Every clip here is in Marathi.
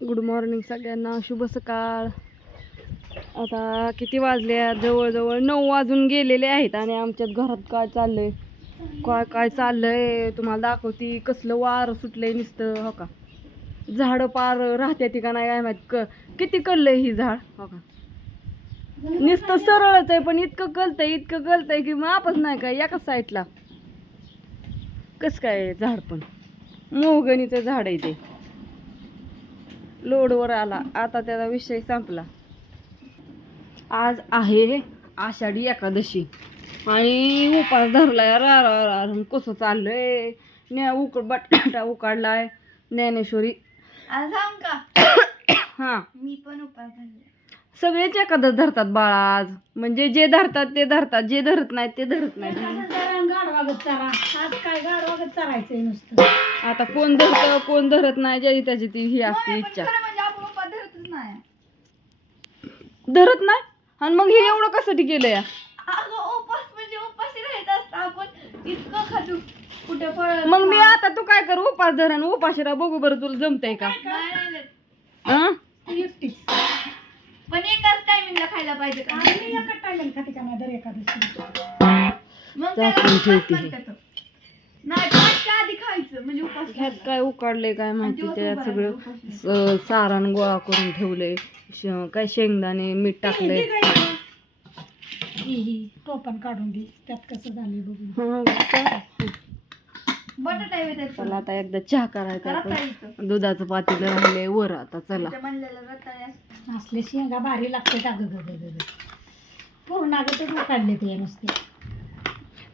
गुड मॉर्निंग सगळ्यांना. शुभ सकाळ. आता किती वाजले जवळजवळ नऊ वाजून गेलेले आहेत आणि आमच्यात घरात काय चाललंय? काय काय चाललंय? तुम्हाला दाखवती. कसलं वार सुटलंय नुसतं हो का? झाडं पार राहत्या ती का नाही काय माहीत क किती कळलंय ही झाड हो का? नुसतं सरळच आहे पण इतकं कळतंय इतकं कळतंय की मापच नाही काय. एकाच साईडला कसं काय झाड पण? मोहगणीचं झाड आहे ते. लोडवर आला. आता त्याचा विषय संपला. आज आहे आषाढी एकादशी. आणि उपास धरलाय. रा रा रा. कसं चाललंय? न्या उकड बटाटा उकाडलाय. ज्ञानेश्वरी. हा. मी पण उपास सगळेच एकादश धरतात बाळा आज. म्हणजे जे धरतात ते धरतात. जे धरत नाहीत ते धरत नाहीत गाडवागत चारा. आज काय गाडवागत चारायचंय नुसतं. आता कोण धरत कोण धरत नाही ज्याची त्याची ती ही असते इच्छा. म्हणजे आपण उपास धरतच नाही. धरत नाही? आणि मग हे एवढं कशासाठी केलं या अगं उपास म्हणजे उपाशी राहायचं असतं आपण. इतकं खातो. कुठे फळ मग मी आता तू काय कर? उपास धर आणि उपाशीरा बघू बरं तुला जमतंय का? नाही. हं? एकटीच. पण एकाच टायमिंगला खायला पाहिजे का? एका टायमिंग खाते का नाही दर एखादी मग त्याला चाकून उपास ठेवते हे. म्हणतात. नाही पाचच्या आधी खायचं म्हणजे उपास ह्यात धरला. काय उकाडलंय काय माहिती दिवस त्यात सगळं राहिला उपाशी. स- सारण गोळा करून ठेवलंय श- काय शेंगदाणे मीठ टाकलंय टोपण काढून घे त्यात कसं हं? बटाटा आहे त्यात चला आता एकदा चहा करायचा रताळी आपण इथं. दुधाचं पातेलं राहिलंय वर आता चला त्या म्हणलेलं रताळी असतं. असले शेंगा भारी लागते का ग ग ग पूर्ण अगं काढले ते नुसते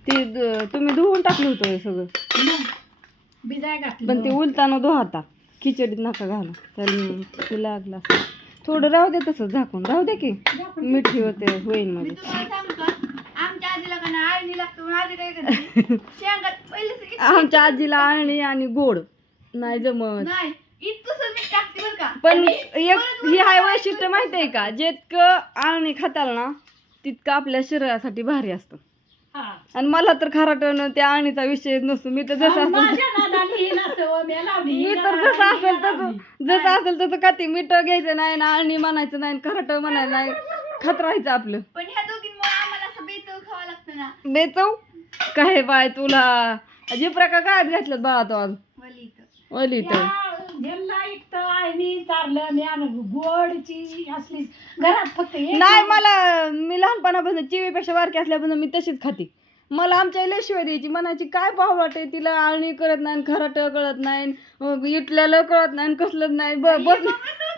ते तुम्ही धुवून टाकलं होतं हे सगळं. घातली. पण ते उलताना धुवाता. खिचडीत नका घाला. त्याला ते लागलं असं. थोडं राहू दे तसं झाकून. राहू दे की मिठी होते होईन मी मध्ये आमच्या आजीला का नाही आळणी लागतं म्हणून आजी काय करते? शेंगात पहिले आमच्या आजीला आळणी आणि गोड नाही जमत. नाही इतकं मीठ टाकते बरं का. पण एक ही हाय वैशिष्ट्य. माहिती आहे का? जितकं आळणी खाताल ना तितकं आपल्या शरीरासाठी भारी असतं. आणि मला तर खराटन त्या आळणीचा विषय नसतो. मी तर जसं असेल मी तर जसं असेल तसं जसं असेल तसं खाते मीठ घ्यायचं नाही ना आळणी म्हणायचं नाही खराट म्हणायचं नाही. खात राहायचं आपलं. पण ह्या दोघींमुळे आम्हाला असं बेचव खावं लागतं ना. बेचव? काय बाय तुला? जे प्रकार काय घातलं बाळा तो आज. वली इथं. ओली तर आईनी चारलं मी आणि गोडची असली. घरात फक्त एक नाही मला मी लहानपणापासून चिवीपेक्षा बारकी असल्यापासून मी तशीच खाते. मला आमच्या लय शिवाय द्यायची. म्हणायची काय भाव वाटे तिला आळणी कळत नाही खराट कळत नाही अं, इटल्याला कळत नाही आणि कसलंच नाही. ब बस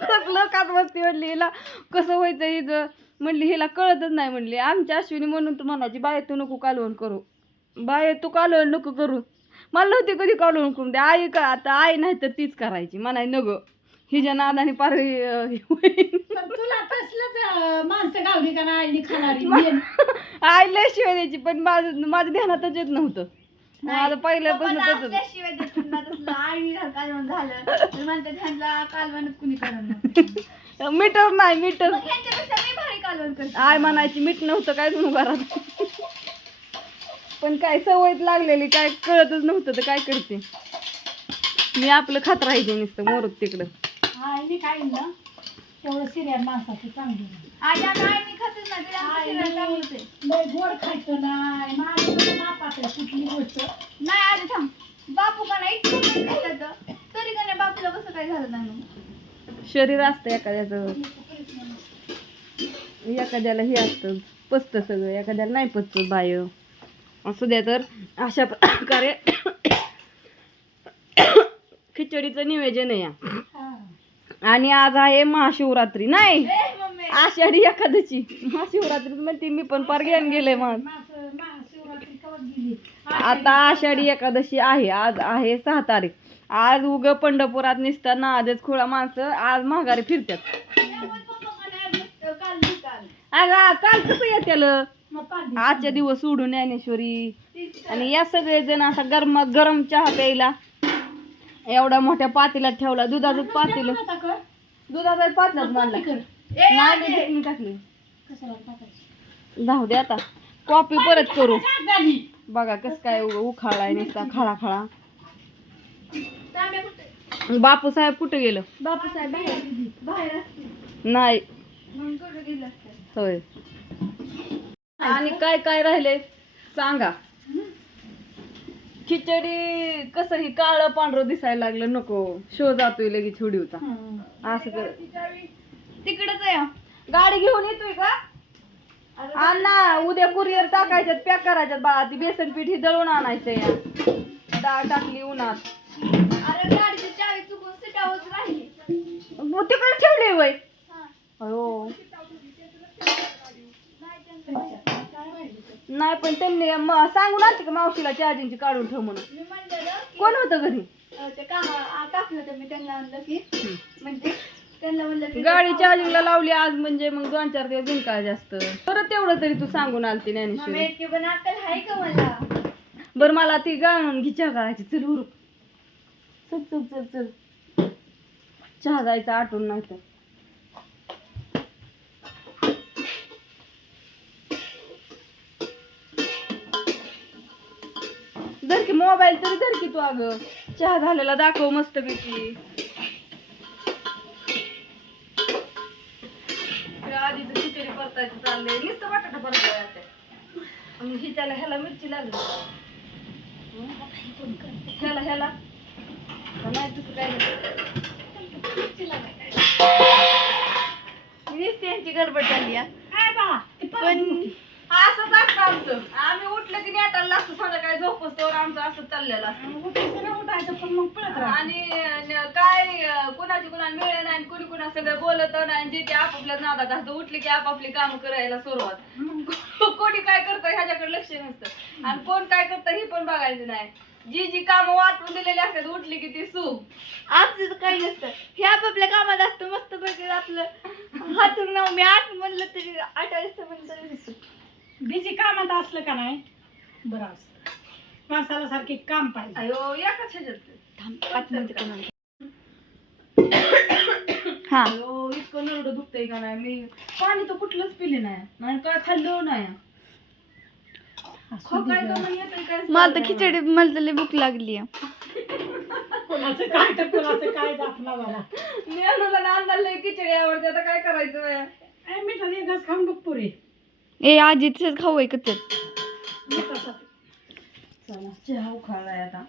कसलं कात बसती म्हणली हिला कसं व्हायचं हिचं? म्हणली हिला कळतच नाही म्हणली. आमच्या अश्विनी म्हणून तू म्हणायची बाय तू नको कालवण करू. बाय तू कालवण नको करू. मला नव्हती कधी कालवण करून दे आई का आता आई नाही तर तीच करायची. म्हणाय नको. हिच्या नादाने हे होईन पण तुला तसलंच माणसं गावली का नाही आईनी खाणारी? मेन. आई लय शिवाय द्यायची पण माझं माझ्या ध्यानातच येत नव्हतं. माझं पहिल्यापासून पप्पाला तसंच असल्याशिवाय देत नाही तसलं आळणी झालं कालवण झालं तर म्हणतात ह्यांना कालवणच कुणी करणार मीटर नाही मीटर. मग ह्यांच्यापेक्षा मी भारी कालवण करते. आय म्हणायची मीठ नव्हतं काय तुम्ही घरात? पण काय सवयच लागलेली काय कळतच नव्हतं तर काय करते? मी आपलं खात राहायचे नुसतं मोरत तिकडं. आईनी खाईन ना तेवढं सिरियल माणसाचं चांगलं आज आता आळणी खातच नाही तिला आमचं आईनी शरीराला चांगलंच आहे. लय गोड खायचं नाही माझं बापाचं कुठली गोष्ट? नाही आधी थांब. बापू का नाही इतकं मीठ खातात तरी. का नाही बापूला कसं काय झालं नाही मग? शरीर असतं एखाद्याचं. एखाद्याला हे असतं पचतं सगळं. एखाद्याला नाही पचत बाय असू द्या तर अशा प्रकारे खिचडीचं नियोजन आहे. हा. आणि आज आहे महाशिवरात्री नाही? आषाढी एकादशी. महाशिवरात्री म्हणते मी पण पार घेऊन गेले मग. आता आषाढी एकादशी आहे आज आहे सहा तारीख. आज उग पंढरपुरात निसताना आजच खोळा माणसं आज माघारी फिरतात अगं काल कसं येत्याल? आजच्या दिवस सोडून ज्ञानेश्वरी. आणि या सगळे जण असा गरम गरम चहा प्यायला. एवढ्या मोठ्या पातेल्यात ठेवला. दुधाचं पातेलं दुधाचा पातलाच मारला कर? ए, नाही आजी. मी चटणी टाकली. कशाला टाकायची? जाऊ दे आता. कॉपी परत करू. बघा कस काय उखाळाय नुसता खळा खळा? बापू साहेब कुठे गेलं? बाहेर. असतील नाही होय. आणि काय काय राहिले? सांगा. खिचडी कसं ही काळं पांढरं दिसायला लागलं. नको शो जातोय लगेच छोडी होता असं कर. तिकडच आहे. गाडी घेऊन येतोय का? आण ना उद्या कुरिअर टाकायच्यात पॅक करायच्यात बाळा. ती बेसन पीठ ही दळून आणायचं या. डाळ टाकली उन्हात. अरे गाडीची चावी चुकून सीटावरच राहिली. तिकडे ठेवली वय. हा. अयो नाही पण त्यांनी म- सांगून आलते का मावशीला चार्जिंगची काढून ठेव म्हणून? मी म्हणलेलं की, कोण होतं घरी? अं, ते होतं मी त्यांना म्हणलं की म्हणजे त्यांना म्हणलं की गाडी चार्जिंगला लावली आज म्हणजे मग दोन चार दिवस बिनकाळ जास्त. परत तेवढं तरी तू सांगून आलती मम्मी ज्ञानेश्वरी इतकी पण अक्कल आहे का मला? बर मला ती गाणून घे चहा करायची चल उरक चल चल चल चल. चहा जायचं आटून नाही तर. मोबाईल तरी धर की तू अगं. चहा झालेला दाखव मस्त पैकी आधीच खिचडी परतायचं चाललंय. नुसतं बटाटा हिच्याला ह्याला मिरची लागली. ह्याला ह्याला. नाही काय यांची गडबड परत पण दुखी. असंच असतं आमचं. आम्ही झोपच तेवढं आमचं असंच चाललेलं असतं. आणि उठायचं ना उठायचं पण मग पळत राहा आणि न- काय अं, कुणाची कुणाला मिळे नाही आणि कुणी कुणा सगळं बोलत नाही आणि जे ते आपापल्या नादात असतं. उठले की आपापली कामं करायला सुरुवात. कोणी काय करतं ह्याच्याकडे लक्ष नसतं. आणि कोण काय करतं हे पण बघायचं नाही. जी जी कामं वाटून दिलेली असतात उठली की ती सुख. आमचं तर काही नसतं. हे आपापल्या कामात असतं मस्त पैकी आपलं हातून नाव मी आठ म्हणलं तरी आठ वाजता म्हणलं तरी. बिझी कामात असलं का नाही? बरं असतं माणसाला सारखे काम पाहिजे. अयो एकाच ह्याच्यात थांब. हा. अयो इतकं नरडं दुखतंय का नाही? मी पाणी तर कुठलंच पिले नाही. आणि काय खाल्लं नाही. असू खो दे काय गं. का म्हणे येतंय काय? मला तर खिचडी मला तर लई भूक लागली कोणाचं काय तर कोणाचं काय दाखला मला मी अनुला खिचडी आवडते. आता काय करायचं बाया? मिठाने घास खाऊन बघ पुरे. ए आजी तिथेच खाऊ ऐकत मिठासाठी चला चहा उखाळलाय आता.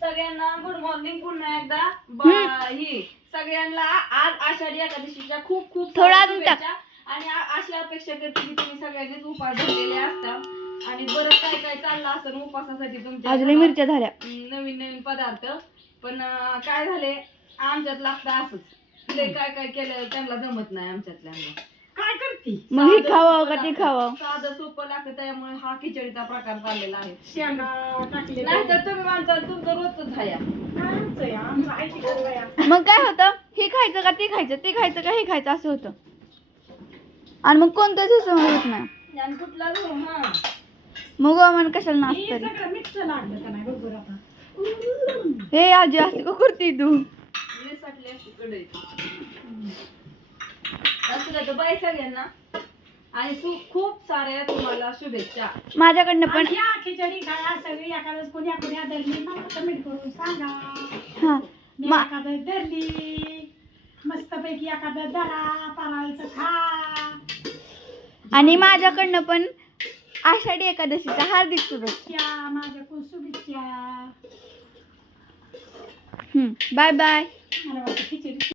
सगळ्यांना गुड मॉर्निंग पुन्हा एकदा. बा- ही सगळ्यांना आज आषाढी एकादशीच्या खूप खूप थोडा साऱ्या अजून टाक. शुभेच्छा. आणि आ- अशी अपेक्षा करते की तुम्ही सगळ्यांनीच उपास धरलेले असतात आणि बरंच काय काय चाललं असं उपासासाठी तुमच्या घरात. मिरच्या झाल्या. नवीन नवीन पदार्थ. पण अं, काय झाले? आमच्यात लागतं असंच. लय काय काय केलं त्यांना जमत नाही आमच्यातल्या काय करती? मग हे साधं खावं सोपं का ते लागतं. खावं? साधं सोपं लागतं त्यामुळे हा खिचडीचा प्रकार चाललेला आहे. शेंगा टाकले नाही तर तुम्ही माणसाल तुमचं रोजच झाया. काय आमचं आहे? आमचं आहे ते करूया. मग काय होतं? हे खायचं का ते खायचं? ते खायचं का हे खायचं? असं होतं. आणि मग कोणत्याच दिवसामध्ये होत नाही. कुठला हा. मग आम्हाला कशाला हे नाचतं सगळं मिक्स लागलं का नाही बरोबर आता. हे आजी असं का करते तू? अशी कढई तर सगळ्यांना. आणि खूप खूप साऱ्या तुम्हाला शुभेच्छा. माझ्याकडनं पण आणि या खिचडी खाया सगळी एखादं कोणी कोणी धरली मला कमेंट करून सांगा. हा मी मा- एखादं धरली मस्तपैकी एखादं दरा पारायचं खा. आणि माझ्याकडनं पण आषाढी एकादशीच्या हार्दिक शुभेच्छा. त्या माझ्या खूप शुभेच्छा. बाय बाय वाटतं खिचडी